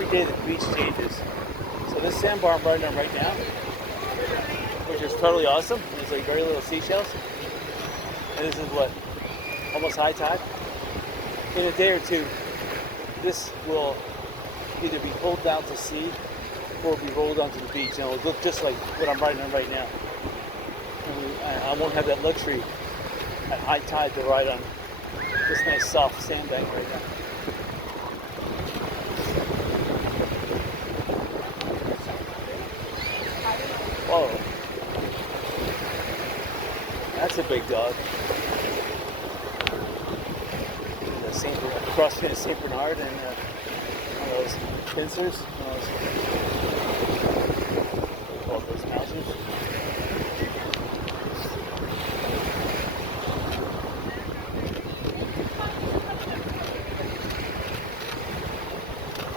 every day the beach changes. So this sandbar I'm riding on right now, which is totally awesome. There's like very little seashells. And this is what, almost high tide. In a day or two, this will either be pulled down to sea or be rolled onto the beach. And it'll look just like what I'm riding on right now. And I won't have that luxury at high tide to ride on this nice soft sandbank right now. Whoa. That's a big dog. Cross between a St. Bernard and one of those pincers, one of those mousers.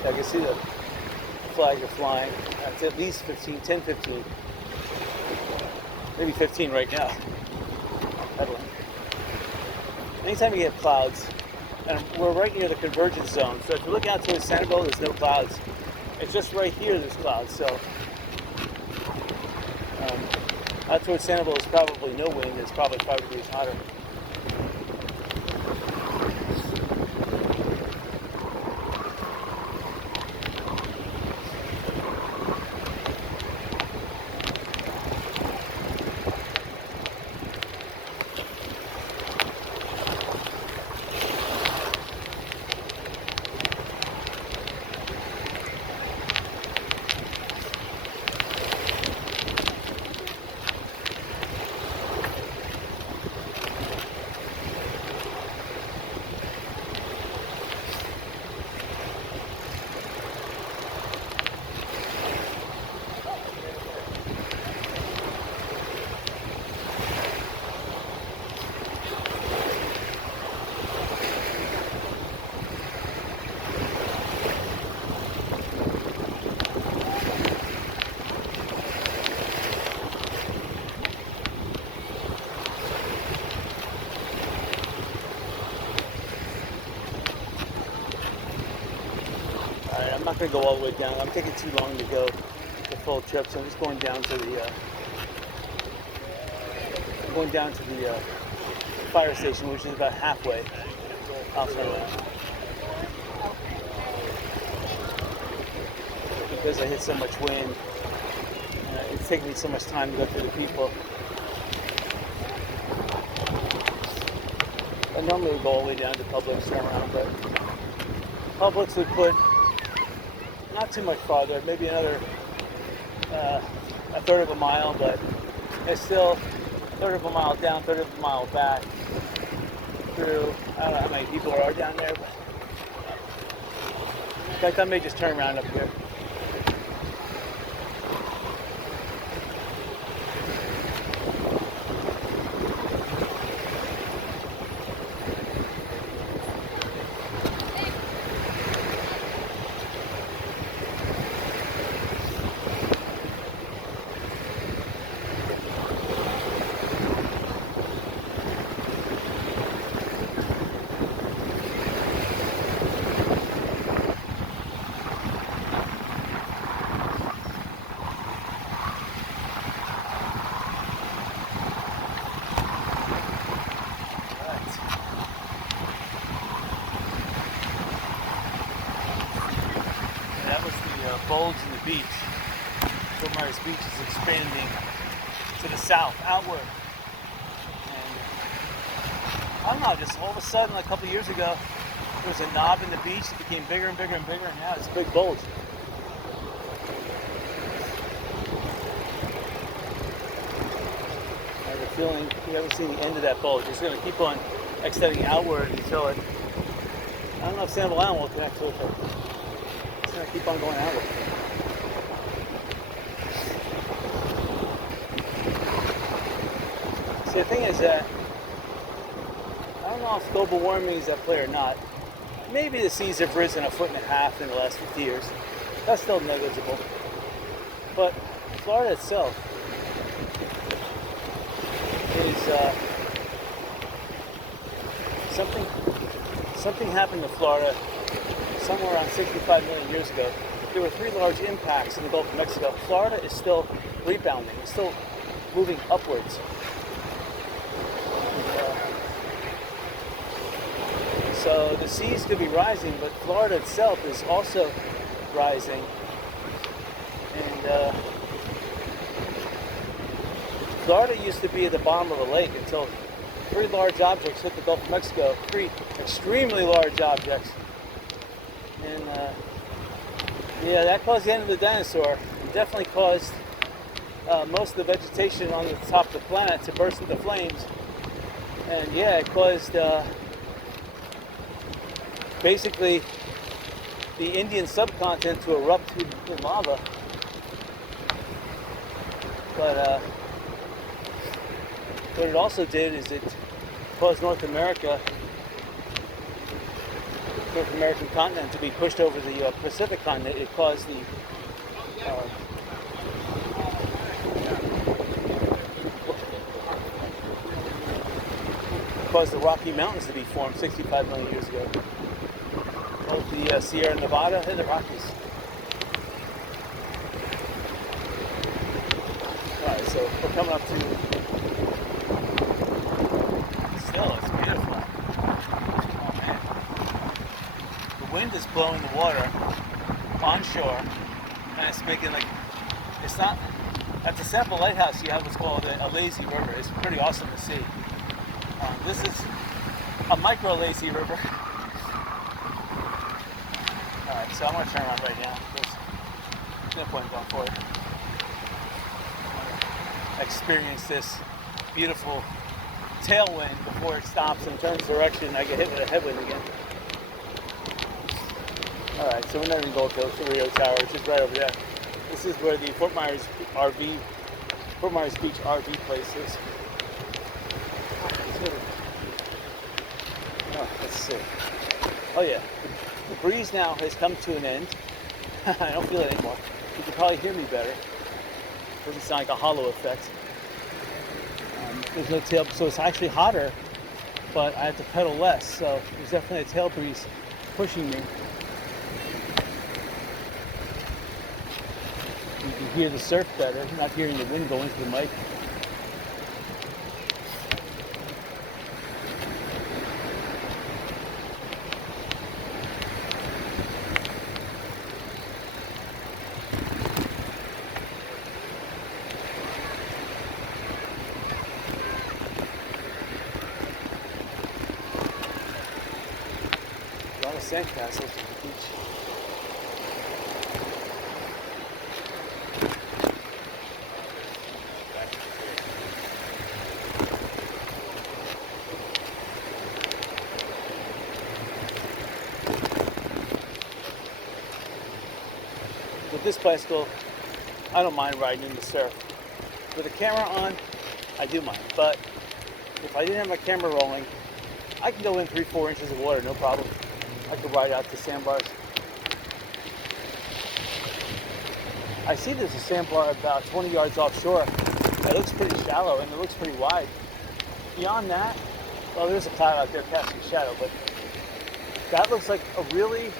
I can see the flags are flying. It's at least 15, 10, 15. Maybe 15 right now. Anytime you get clouds, and we're right near the convergence zone, so if you look out towards Sanibel, there's no clouds. It's just right here there's clouds, so out towards Sanibel there's probably no wind, it's probably 5 degrees hotter. I'm not going to go all the way down. I'm taking too long to go the full trip, so I'm just going down to the fire station, which is about halfway. I'll turn around because I hit so much wind. It's taking me so much time to go through the people. I normally would go all the way down to Publix, turn around, but Publix would put not too much farther, maybe another a third of a mile, but it's still a third of a mile down, third of a mile back through. I don't know how many people are down there, but in fact, I may just turn around up here. Bulge in the beach. Fort Myers Beach is expanding to the south, outward. And I don't know, just all of a sudden, like a couple of years ago, there was a knob in the beach that became bigger and bigger and bigger, and now it's a big bulge. I have a feeling we haven't seen the end of that bulge. It's going to keep on extending outward until it, I don't know if Sanibel Island will connect to it, but it's going to keep on going outward. See, the thing is that I don't know if global warming is at play or not. Maybe the seas have risen 1.5 feet in the last 50 years. That's still negligible. But Florida itself is something happened to Florida somewhere around 65 million years ago, there were 3 large impacts in the Gulf of Mexico. Florida is still rebounding. It's still moving upwards. So the seas could be rising, but Florida itself is also rising. And Florida used to be at the bottom of a lake until 3 large objects hit the Gulf of Mexico. 3 extremely large objects. And yeah, that caused the end of the dinosaur. It definitely caused most of the vegetation on the top of the planet to burst into flames. And yeah, it caused basically the Indian subcontinent to erupt with lava. But what it also did is it caused North American continent to be pushed over the Pacific continent. It caused the Rocky Mountains to be formed 65 million years ago. Both the Sierra Nevada and the Rockies. Alright, so we're coming up to, still, it's beautiful. Oh man. The wind is blowing the water onshore, and it's making it's not, at the Sample Lighthouse you have what's called a lazy river. It's pretty awesome to see. This is a micro lazy river. Alright, so I'm going to turn around right now. There's no point in going forward. Experience this beautiful tailwind before it stops and turns direction and I get hit with a headwind again. Alright, so we're not in Gold Coast, the Rio Tower, which is right over there. This is where the Fort Myers Beach RV place is. Oh, let's see. Oh yeah, the breeze now has come to an end. I don't feel it anymore. You can probably hear me better. Doesn't sound like a hollow effect. There's no tail, so it's actually hotter, but I have to pedal less. So there's definitely a tail breeze pushing me. You can hear the surf better, not hearing the wind go into the mic. A lot of sandcastles at the beach. With this bicycle, I don't mind riding in the surf. With the camera on, I do mind. But if I didn't have my camera rolling, I can go in 3-4 inches of water, no problem. I could ride out to sandbars. I see there's a sandbar about 20 yards offshore. It looks pretty shallow and it looks pretty wide. Beyond that, well, there's a cloud out there casting shadow, but that looks like a really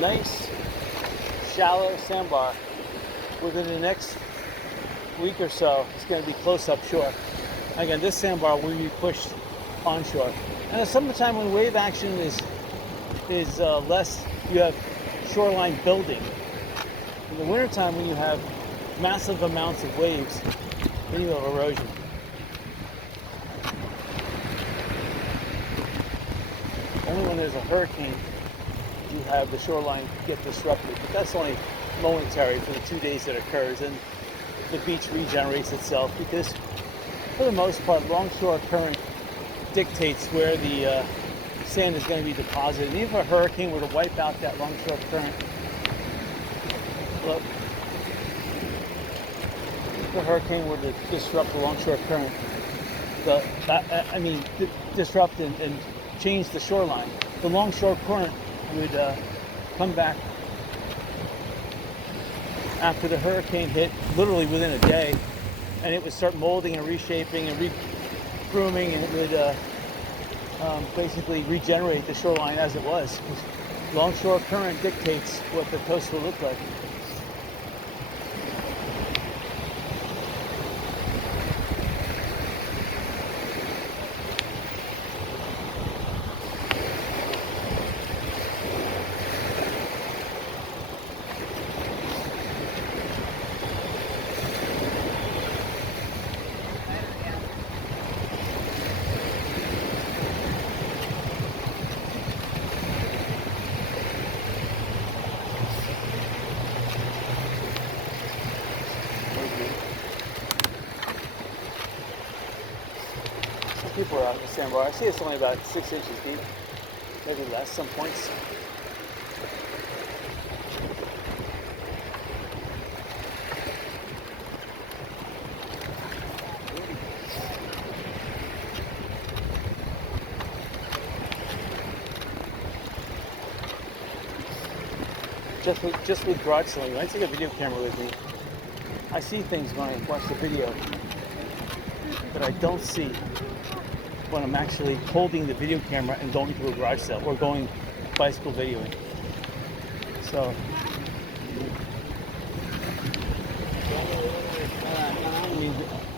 nice, shallow sandbar. Within the next week or so, it's going to be close upshore. Again, this sandbar will be pushed onshore. And in the summertime, when wave action is less, you have shoreline building. In the wintertime, when you have massive amounts of waves, then you have erosion. Only when there's a hurricane do you have the shoreline get disrupted. But that's only momentary for the 2 days that occurs, and the beach regenerates itself because, for the most part, longshore current dictates where the sand is going to be deposited. And even if a hurricane were to wipe out that longshore current, look, if a hurricane were to disrupt the longshore current, disrupt and change the shoreline, the longshore current would come back after the hurricane hit, literally within a day, and it would start molding and reshaping and grooming, and it would basically regenerate the shoreline as it was. Longshore current dictates what the coast will look like. People are out in the sandbar. I see it's only about 6 inches deep, maybe less some points. Just with garage sailing, when I take a video camera with me, I see things when I watch the video that I don't see when I'm actually holding the video camera and going to a garage sale or going bicycle videoing. So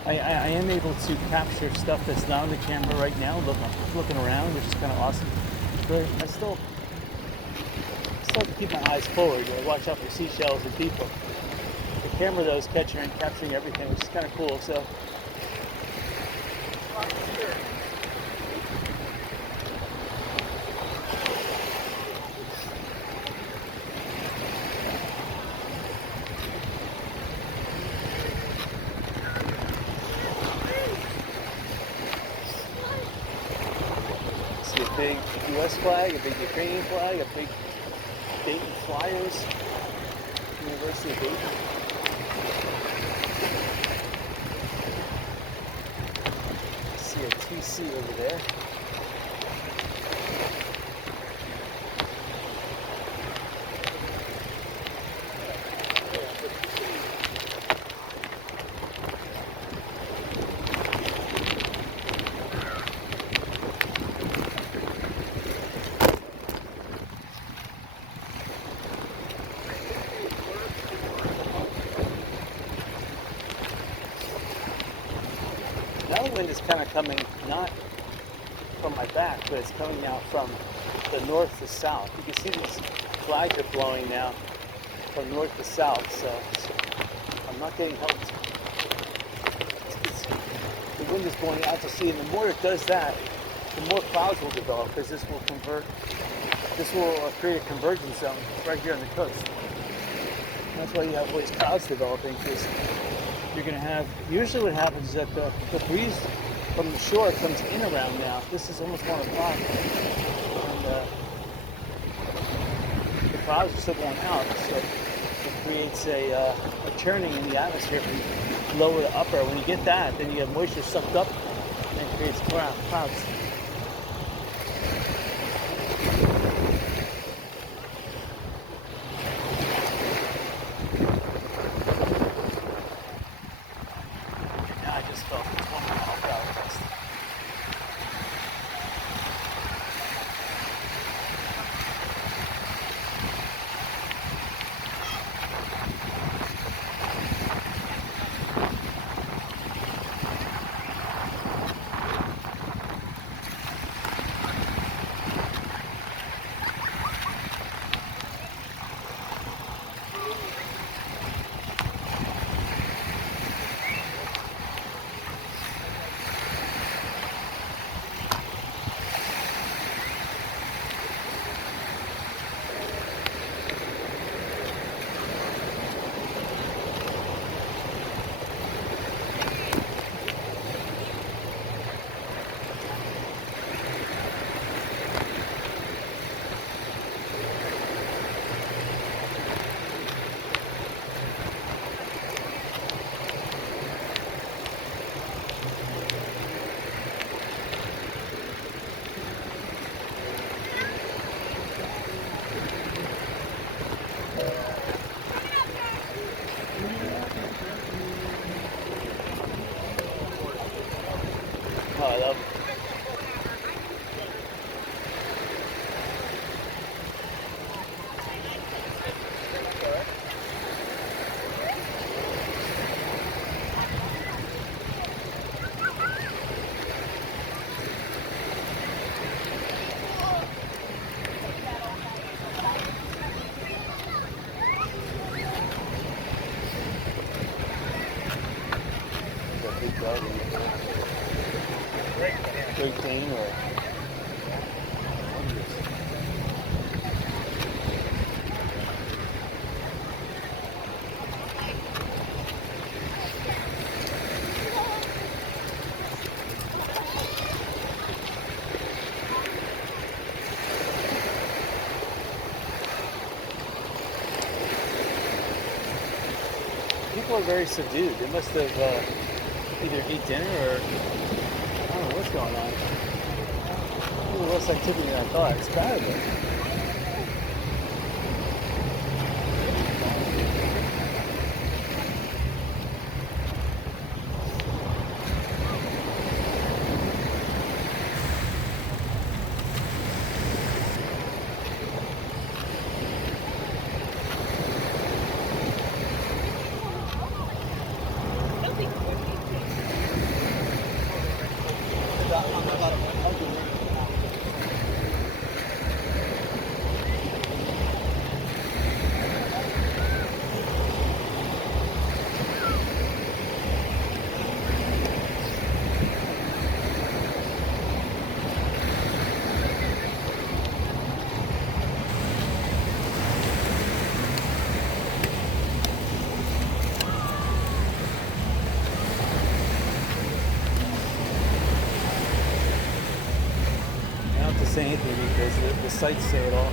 I am able to capture stuff that's not on the camera right now, looking around, which is kind of awesome. But I still have to keep my eyes forward. Watch out for seashells and people. The camera though is capturing everything, which is kind of cool. So. See a big US flag, a big Ukrainian flag, a big Dayton Flyers, University of Dayton. See a TC over there. Now the wind is kind of coming not from my back, but it's coming now from the north to south. You can see these flags are blowing now from north to south, so I'm not getting helped. The wind is going out to sea, and the more it does that, the more clouds will develop, because this will create a convergence zone right here on the coast. And that's why you have all these clouds developing, because you're going to have, usually what happens is that the breeze from the shore comes in around now. This is almost 1 o'clock, and the clouds are still going out, so it creates a churning in the atmosphere from lower to upper. When you get that, then you have moisture sucked up and it creates clouds. People are very subdued. They must have either eat dinner or I don't know what's going on. A little less activity than I thought. It's bad though. Say anything because the sights say it all.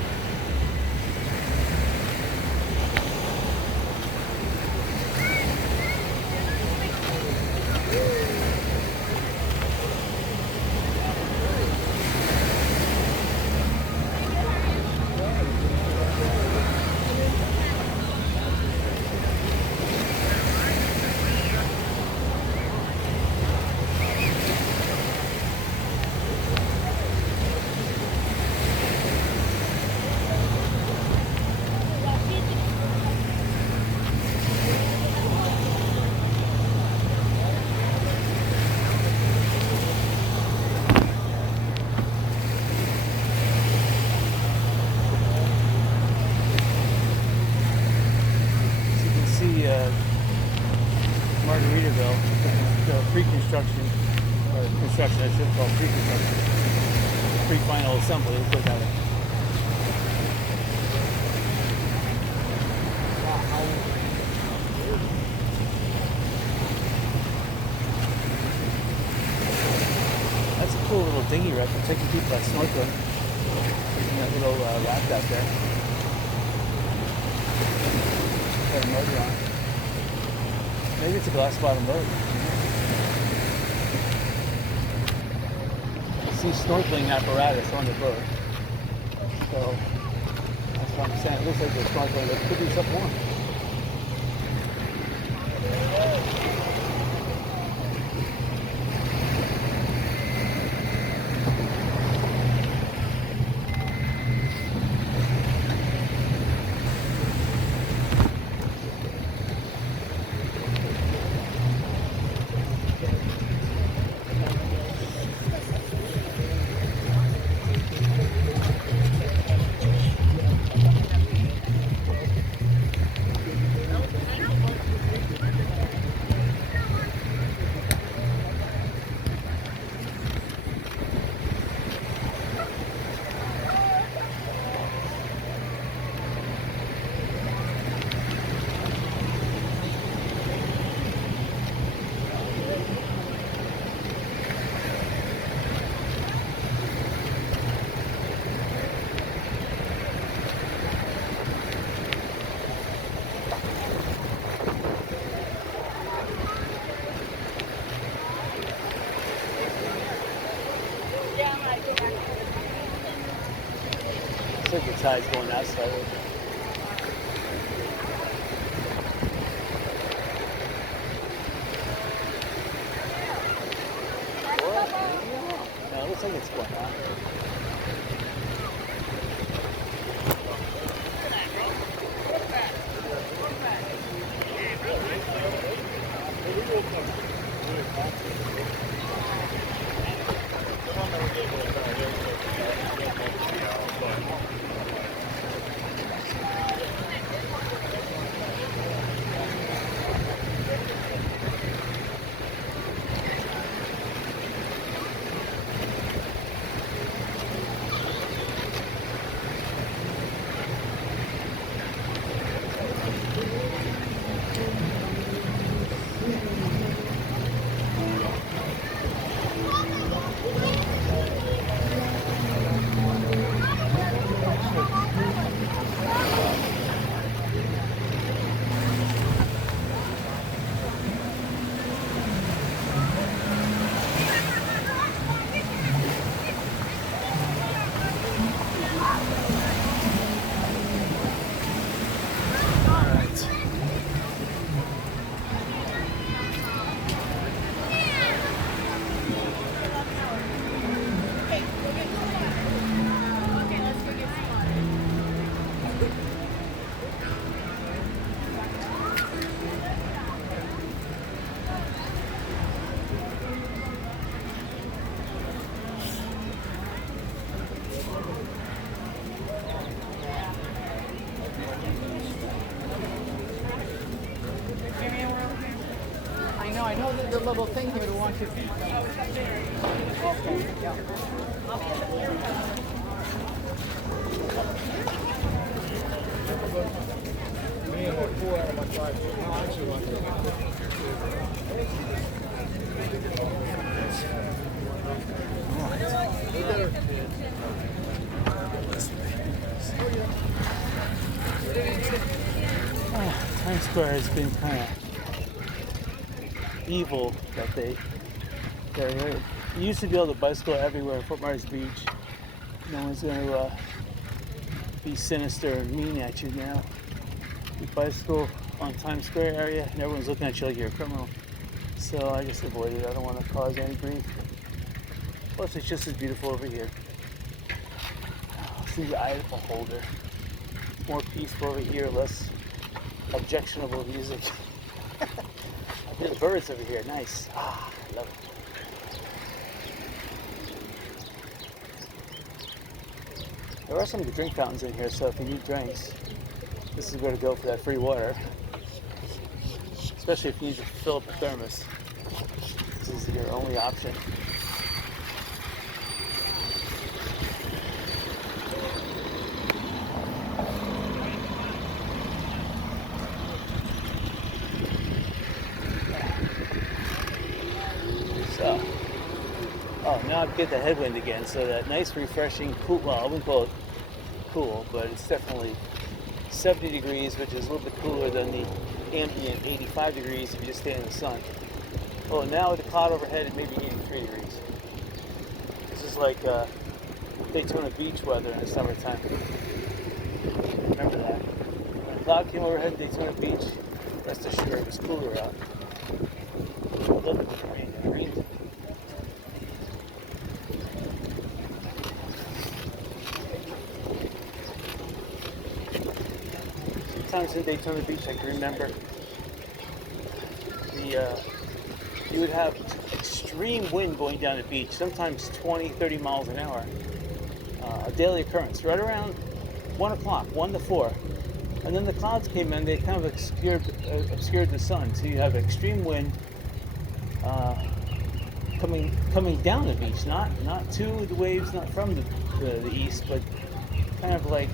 Margaritaville, the pre-construction, or construction, I should call pre-construction, pre-final assembly, let's put it that way. That's a cool little dinghy wreck for taking people out snorkeling. Using that little raft out there. Got a motor on it. Maybe it's a glass bottom boat. I see snorkeling apparatus on the boat. So that's what I'm saying. It looks like they're snorkeling, but it could be something more. Looks like the tide's going that slightly. No, it looks like it's going out. the little thing here to want you. Times Square has been kind of evil that you used to be able to bicycle everywhere in Fort Myers Beach. No one's going to be sinister and mean at you now. You bicycle on Times Square area and everyone's looking at you like you're a criminal. So I just avoid it. I don't want to cause any grief. Plus it's just as beautiful over here. See the eye of the beholder. More peaceful over here, less objectionable music. There's birds over here. Nice. I love it. There are some drink fountains in here, so if you need drinks, this is where to go for that free water. Especially if you need to fill up a thermos. This is your only option. Now I get the headwind again, so that nice refreshing cool, well, I wouldn't call it cool, but it's definitely 70 degrees, which is a little bit cooler than the ambient 85 degrees if you just stay in the sun. Oh, now with the cloud overhead, it may be 83 degrees. This is like Daytona Beach weather in the summertime. Remember that. When the cloud came overhead in Daytona Beach, rest assured it was cooler out. Look at the rain. It rained. Sometimes in Daytona Beach, I can remember you would have extreme wind going down the beach, sometimes 20, 30 miles an hour. A daily occurrence, right around 1 o'clock, 1 to 4. And then the clouds came in, they kind of obscured the sun. So you have extreme wind coming down the beach, not to the waves, not from the east, but kind of like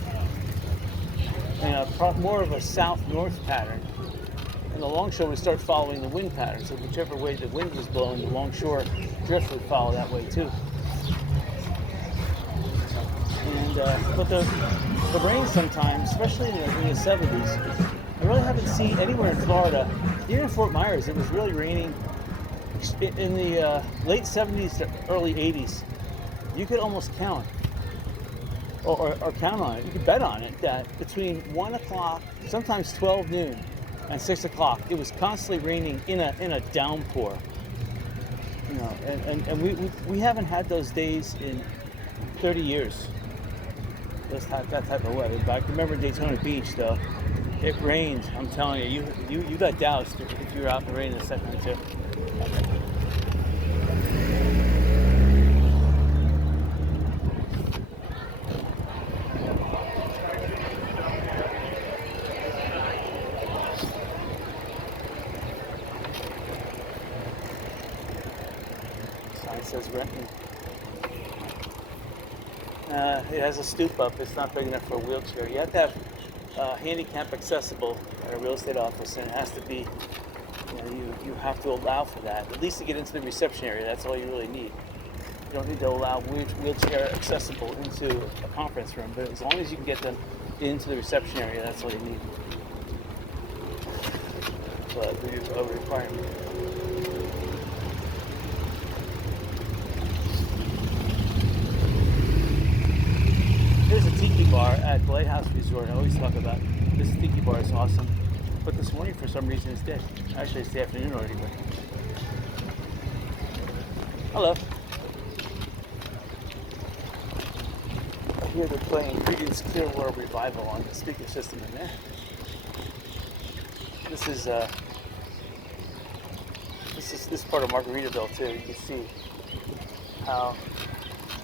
more of a south-north pattern. And the longshore would start following the wind pattern. So whichever way the wind was blowing, the longshore drift would follow that way too. And but the rain sometimes, especially in the 70s, I really haven't seen anywhere in Florida. Even in Fort Myers, it was really raining in the late 70s to early 80s. You could almost count. Or count on it, you could bet on it, that between 1 o'clock, sometimes 12 noon, and 6 o'clock, it was constantly raining in a downpour. You know, and we haven't had those days in 30 years. That type of weather. But I can remember Daytona Beach, though, it rained. I'm telling you, you got doused if you were out in the rain in a second or two. Says renting. It has a stoop up. It's not big enough for a wheelchair. You have to have handicap accessible at a real estate office, and it has to be. You have to allow for that. At least to get into the reception area. That's all you really need. You don't need to allow wheelchair accessible into a conference room, but as long as you can get them into the reception area, that's all you need. So that would be a requirement. There's a tiki bar at the Lighthouse Resort. I always talk about this tiki bar is awesome. But this morning, for some reason, it's dead. Actually, it's the afternoon already. But hello. I hear they're playing Creedence Clearwater Revival on the speaker system in there. This part of Margaritaville too. You can see how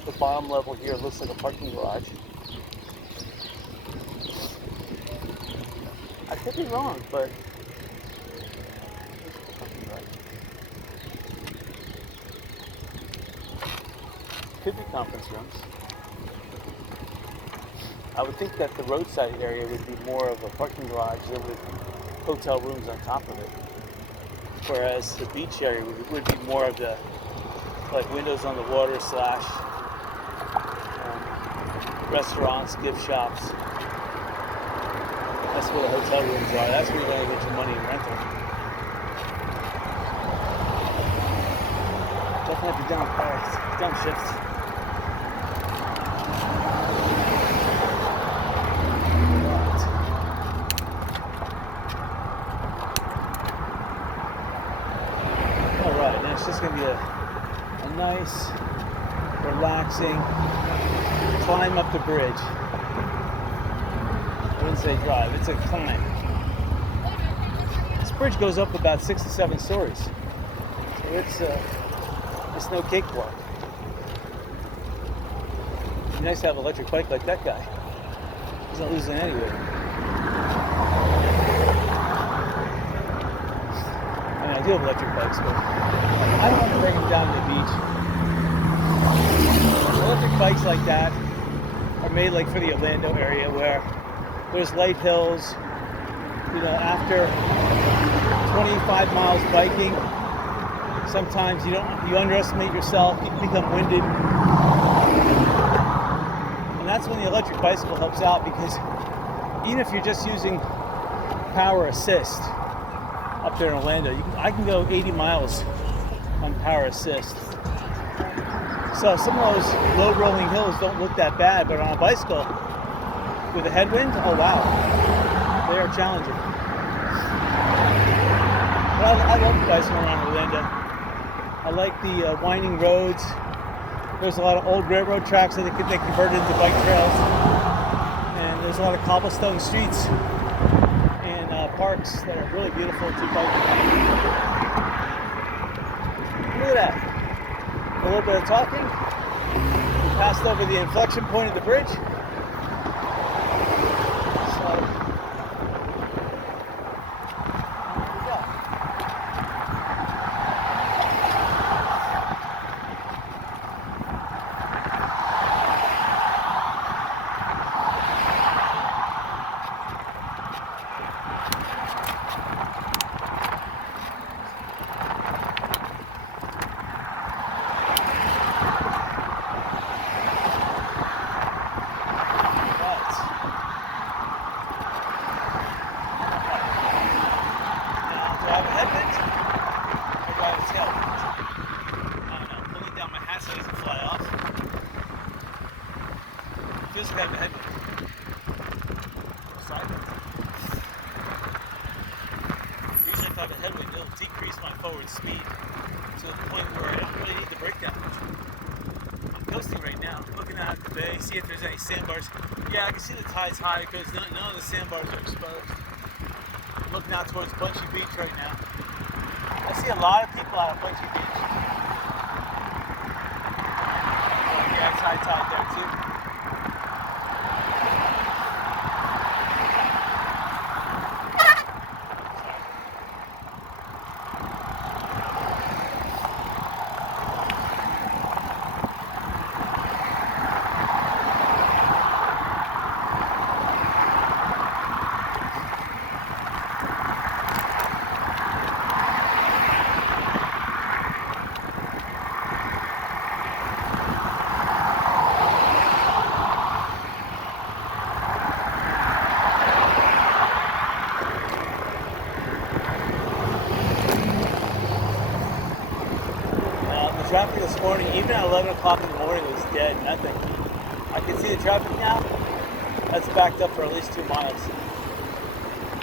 the bottom level here looks like a parking garage. I could be wrong, but could be conference rooms. I would think that the roadside area would be more of a parking garage with hotel rooms on top of it. Whereas the beach area would be more of the like windows on the water / restaurants, gift shops. That's where the hotel rooms are. That's where you're going to get your money in rental. Definitely have to down shifts. Alright, now it's just going to be a nice, relaxing climb up the bridge. I wouldn't say drive, it's a climb. This bridge goes up about 6 to 7 stories. So it's no cakewalk. It'd be nice to have an electric bike like that guy. He's not losing any weight. I mean, I do have electric bikes, but I don't want to bring them down to the beach. Electric bikes like that are made like for the Orlando area where there's light hills. You know, after 25 miles biking, sometimes you underestimate yourself, you become winded. And that's when the electric bicycle helps out, because even if you're just using power assist up there in Orlando, I can go 80 miles on power assist. So some of those low rolling hills don't look that bad, but on a bicycle with a headwind, oh wow, they are challenging. But I love bicycling around Orlando. I like the winding roads. There's a lot of old railroad tracks that they converted into bike trails, and there's a lot of cobblestone streets and parks that are really beautiful to bike. Look at that. A little bit of talking. We passed over the inflection point of the bridge. Feels like I have a headwind. Usually if I have a headwind, it'll decrease my forward speed to the point where I don't really need to brake that much. I'm coasting right now. I'm looking out at the bay, see if there's any sandbars. Yeah, I can see the tide's high because none of the sandbars are exposed. I'm looking out towards Bunchy Beach right now. I see a lot of people out at Bunchy Beach. Oh, yeah, it's high tide there too. Traffic this morning, even at 11 o'clock in the morning, was dead, nothing. I can see the traffic now. That's backed up for at least 2 miles.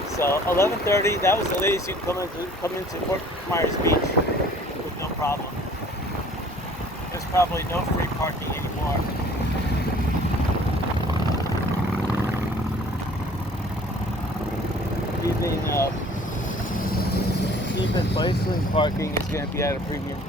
So 11:30, that was the latest you can come into Fort Myers Beach with no problem. There's probably no free parking anymore. Even bicycling parking is going to be at a premium.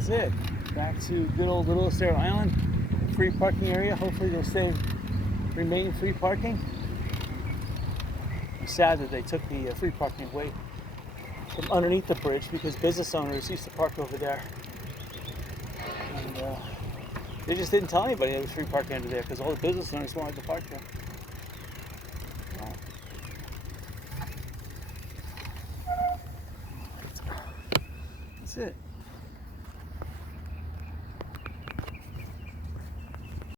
that's it. Back to good old Little Estero Island. Free parking area. Hopefully they'll remain free parking. I'm sad that they took the free parking away from underneath the bridge because business owners used to park over there. And they just didn't tell anybody there was free parking under there because all the business owners wanted to park there. Wow. That's it.